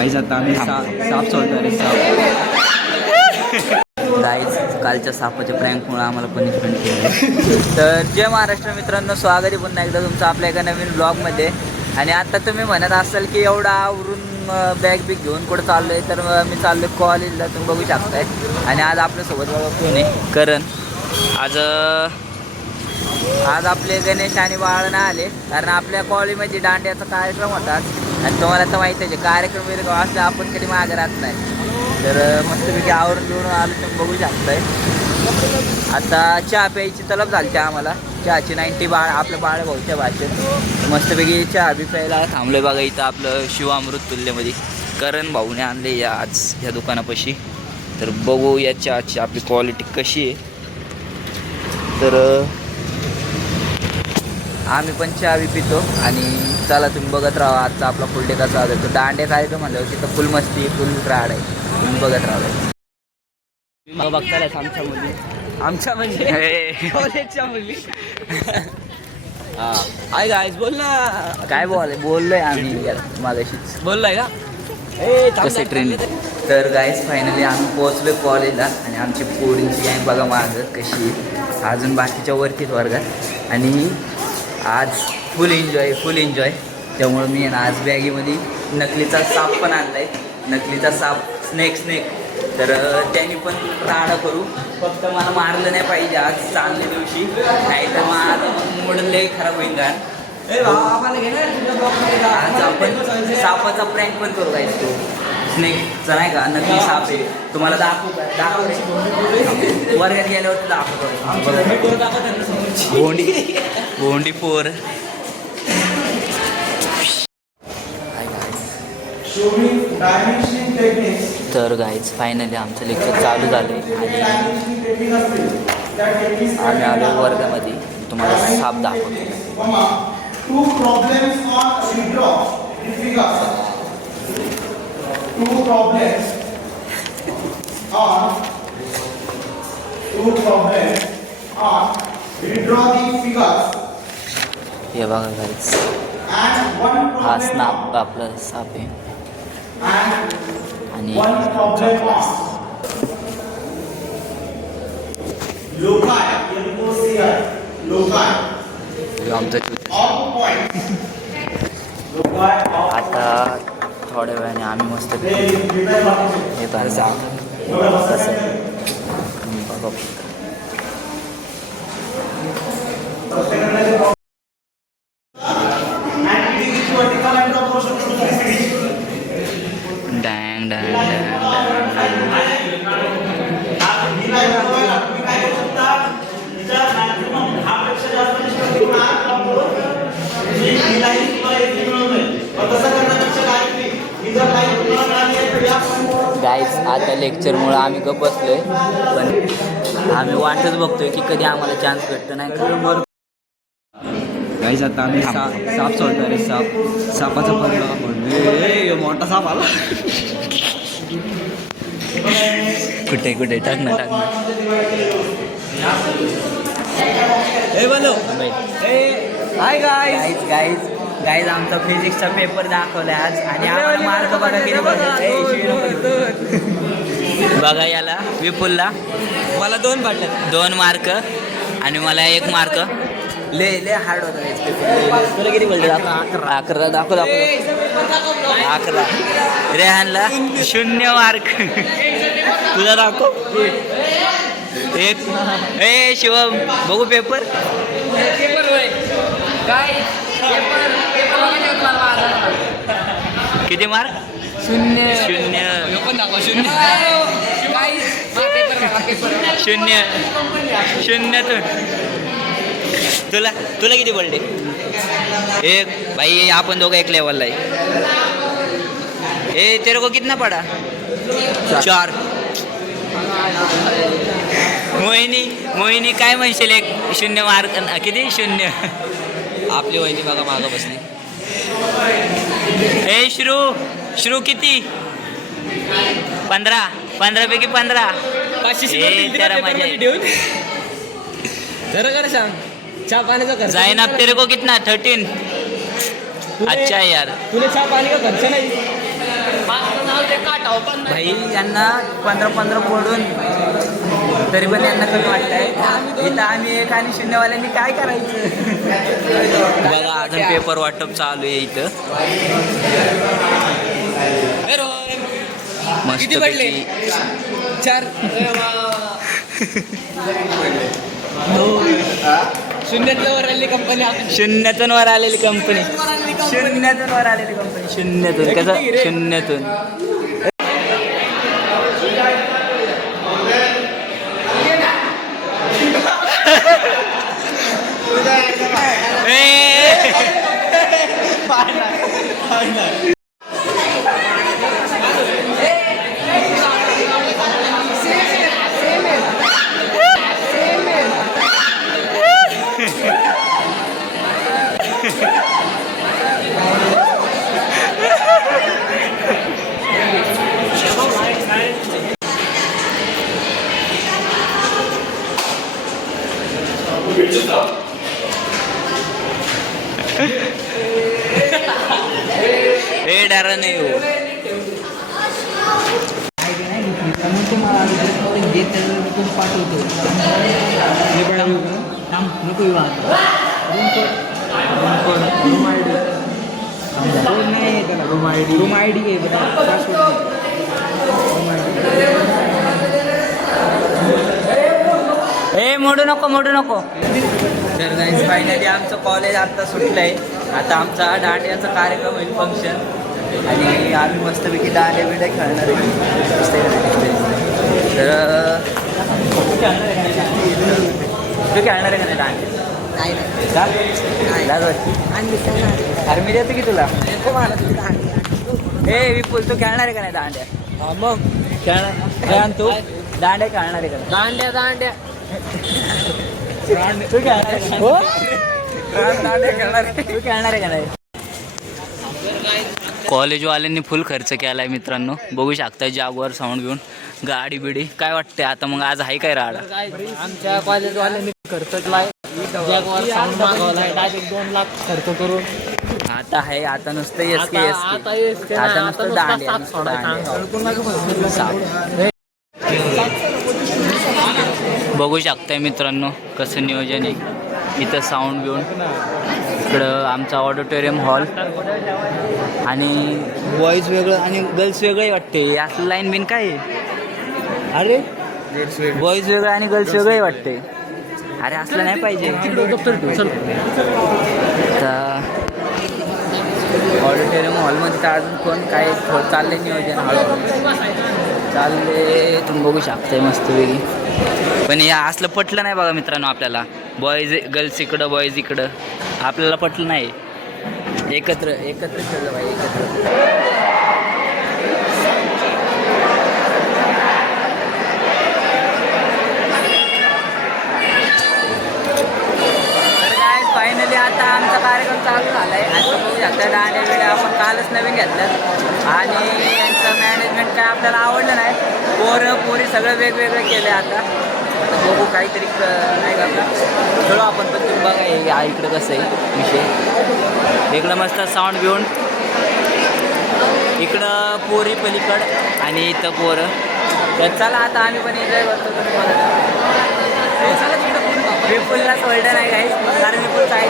Guys आता आम्ही साप सोडणार आहे साप. गाईज कालच्या सापाच्या प्रँकमुळे आम्हाला पनिशमेंट केलं. तर जय महाराष्ट्र मित्रांनो, स्वागत आहे पुन्हा एकदा तुमचं आपल्या एका नवीन ब्लॉगमध्ये. आणि आता तुम्ही म्हणत असाल की एवढा आवरून बॅग बिग घेऊन कुठं चाललो आहे, तर मी चाललो आहे कॉलेजला, तुम्ही बघू शकताय. आणि आज आपल्यासोबत बघा कोण आहे, करण. आज आपले गणेश आणि बाळ नाही आले, कारण आपल्या कॉलेजमध्ये दांड्याचा कार्यक्रम होता. आणि तुम्हाला तर माहिती आहे, कार्यक्रम वगैरे असला आपण कधी मागे राहत नाही. तर मस्तपैकी आवरून घेऊन आलो, तुम्ही बघू शकताय. आता चहा प्यायची तलब झाली आम्हाला, चहाची 90 बाळ आपल्या बाळ भाऊच्या भाषेत. मस्तपैकी चहा बी प्यायला थांबलोय बघा इथं आपलं शिवामृत तुल्यमध्ये. करण भाऊने आणले या आज ह्या दुकानापाशी. तर बघू या चहाची आपली क्वालिटी कशी आहे. तर आम्ही पण चहा बी पितो. आणि चला तुम्ही बघत राहा आजचा आपला फुल डे कसा होता. तो दांडे कार्यक्रम म्हणलं तिथं फुल मस्ती फुल राड आहे, तुम्ही बघत राहा. बघतायच आमच्या मुली, आमच्या म्हणजे कॉलेजच्या मुली. हाय गाईज, बोल ना. काय बोललोय आम्ही मागाशीच. बोललाय का कसे ट्रेन. तर गाईज फायनली आम्ही पोहोचलो कॉलेजला. आणि आमची पोरींची गँग बघा मागं कशी आहे, अजून बाकीच्या वरतीच वर्गात. आणि आज फुल एन्जॉय. त्यामुळं मी ना आज बॅगेमध्ये नकलीचा साप पण आणला आहे. नकलीचा साप स्नेक. तर त्यांनी पण राडा करू, फक्त मला मारलं नाही पाहिजे आज चांगल्या दिवशी, नाही तर माझं मूड लय खराब होईल. कारण आज आपण सापाचा प्रँक पण करू काय, तो स्नेकचा नाही का, नकली साप आहे. तुम्हाला दाखवू वर्गात गेल्यावर दाखवतो. भोंडी पोर. तर गाईज फायनली आमचं लेक्चर चालू झालं आहे. आम्ही आलो वर्गामध्ये, तुम्हाला साप दाखवतो. Two problems are withdraw the figures. Two problems are withdraw the figures. हे बघा गाईज, And one हा problem स्नाप आपला साप आहे. and आणि one आमचा problem class. loci, LOCI, loci आमचं of point. Loci of आता थोड्या वेळाने आम्ही मस्त they हे पाहिजे कसं तुम्ही बघा. डँग डँग गाईज आता लेक्चरमुळं आम्ही गप्प बसलोय, पण आम्ही वाटच बघतोय की कधी आम्हाला चान्स भेटतो नाही. गाईज आता आम्ही साप सोडणार आहे साप. सापाचा पडला म्हणजे मोठा साप आला. कुठे टाकणं हाय गाईज. गाईज आमचा फिजिक्सचा पेपर दाखवलाय आज. आणि आम्हाला मार्क बघा किती बघा. याला विपुलला मला 2 पाडल्यात, 2 मार्क आणि मला 1 मार्क. ले हार्ड होता. तुला किती बोलते? 11 दाखव. 11. रेहानला 0 मार्क. तुझा दाखव 1. ए शिवम बघू पेपर. किती मार्क? 0. पण दाखवा 0. 0 तुला किती पडले? 1. भाई आपण दोघं एक लेवलला आहे. ए तेरे को कितना पडा? 4. मोहिनी काय म्हणशील? 1 0 मार्क किती? 0. आपली वहिनी बघा मागं बसली. ए श्रू किती? 15. 15 पैकी 15. त्याला मजा जरा कर सांग. चहा पाण्याचा खर्च जायनाब तेरे को कितना? 13. अच्छा यार. तुला चहा पाणी का खर्च नाही. भाई यांना 15-15 पडून तरी पण यांना कमी वाटतंय. इथं आम्ही 1 आणि 0 वाल्यांनी काय करायचं. बघा अजून पेपर वाटप चालू आहे इथं. मस्त पैकी 4 शून्यातलं वर आलेली कंपनी शून्यातून वर आलेली कंपनी शून्यातून कसं शून्यातून. ए डरा नाही हो. ए मोडू नको. तर गाईज फायनली आमचं कॉलेज आता सुटलंय. आता आमचा दांडियाचा कार्यक्रम होईल फंक्शन आणि आम्ही मस्तपैकी दांड्या बिड्या खेळणार आहे. तर तू खेळणार आहे का नाही दांड्या? अरे मी देतो की तुला. ए विपुल तू खेळणार आहे का नाही दांड्या? मग खेळणार तू दांड्या खेळणार आहे का? दांड्या तू खेळणार आहे हो तू खेळणार आहे का नाही? कॉलेजवाल्यांनी फुल खर्च केलाय मित्रांनो. बघू शकता जागवार साऊंड घेऊन गाडी बिडी. काय वाटतंय आता मग आज आहे काय राडा? आमच्या कॉलेजवाल्यांनी खर्च केलाय. जॅगवार साऊंड मागवलाय डायरेक्ट 2 लाख खर्च करून. आता आहे आता नुसतं आता नुसतं दांड्या. बघू शकताय मित्रांनो कसं नियोजन आहे. इथं साऊंड घेऊन इकडं आमचा ऑडिटोरियम हॉल आणि बॉईज वेगळं आणि गर्ल्स वेगळे वाटते. असं लाईन बिन काय आहे? अरे बॉईज वेगळं आणि गर्ल्स वेगळे वाटते. अरे असलं नाही पाहिजे. तर ऑडिटोरियम हॉलमध्ये तर अजून कोण काय चाललंय नियोजन हळूहळू चालले. तुम्ही बघू शकताय मस्त वेगळी. पण या असलं पटलं नाही बघा मित्रांनो आपल्याला. बॉईज गर्ल्स इकडं बॉईज इकडं आपल्याला पटलं नाही. एकत्र खेळलं पाहिजे एकत्र. फायनली आता आमचा कार्यक्रम चालू झाला आहे. आणि बघू शकता दांड्या बिड्या आपण कालच नवीन घेतल्यात आणि यांचं मॅनेजमेंट काय आपल्याला आवडलं नाही. पोरी सगळं वेगवेगळं केलं. आता बघू काहीतरी नाही का खेळू आपण. पण तुम्ही बघा इकडं कसं आहे विषय. इकडं मस्त साऊंड घेऊन इकडं पोरी पलीकड आणि इथं पोरं. तर चला आता आम्ही पण एन्जॉय करतो. तुम्ही चला तिकडं विपुलला सोडलं नाही काही कारण विपुल काय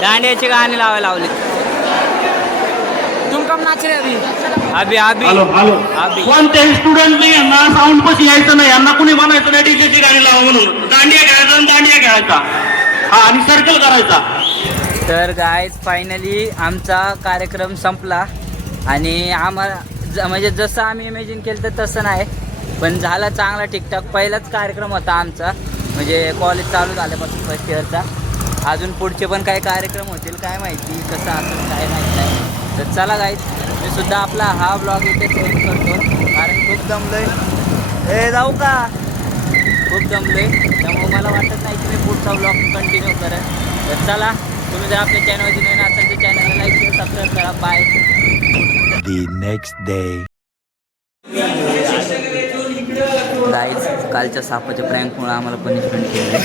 दांड्याची गाणी लावायला लावली. तुम कम नाच रे अभी अभी हॅलो हॅलो अभी कोणत्याही स्टुडंटने यांना साऊंड पाशी यायचं नाही. यांना कुणी म्हणायचं नाही डीजेची गाणी लावा म्हणून. काय दांडिया खेळायचा आणि दांडिया खेळायचा हा आणि सर्कल करायचा. तर गाईज फायनली आमचा कार्यक्रम संपला आणि आम्हाला म्हणजे जसं आम्ही इमॅजिन केलं तर तसं नाही, पण झाला चांगला ठीकठाक. पहिलाच कार्यक्रम होता आमचा म्हणजे कॉलेज चालू झाल्यापासून फर्स्ट इयरचा. अजून पुढचे पण काही कार्यक्रम होतील काय माहिती कसं असेल काय माहिती नाही. तर चला गाईज मी सुद्धा आपला हा ब्लॉग इथे सेंड करतो कारण खूप दमलोय. हे जाऊ का खूप दमलोय त्यामुळे मला वाटत नाही की मी पुढचा ब्लॉग कंटिन्यू करेन. तर चला तुम्ही जर आपल्या चॅनलवरती नवीन असाल तर चॅनलला लाईक करा सबस्क्राईब करा. Bye. The next day. Guys कालच्या सापाच्या प्रँकमुळे आम्हाला पनिशमेंट केलं.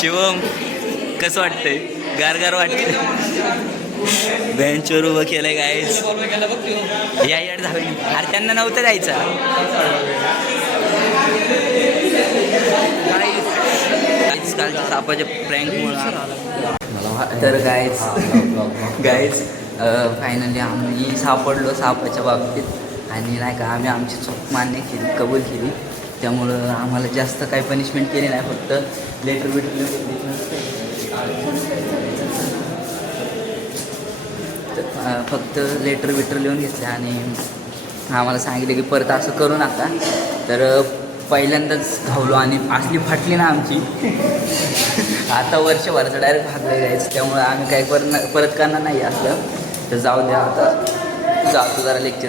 शिवम कसं वाटतंय? गारगार वाटतंय. बेंचवर उभं केलंय गाईज. या याड झालं अरे त्यांना नव्हतं जायचं. कालच्या सापाच्या प्रँकमुळे तर गाईज फायनली आम्ही सापडलो सापाच्या बाबतीत आणि नाही का आम्ही आमची चूक मान्य केली कबूल केली. त्यामुळं आम्हाला जास्त काही पनिशमेंट केली नाही, फक्त लेटर बिटर लिहून घेतले आणि आम्हाला सांगितलं की परत असं करू नका. तर पहिल्यांदाच धावलो आणि असली फाटली ना आमची. आता वर्षभराचं डायरेक्ट भागलं जायचं त्यामुळे आम्ही काही परत करणार नाही असलं. तर जाऊ द्या आता जातो जरा लेक्चर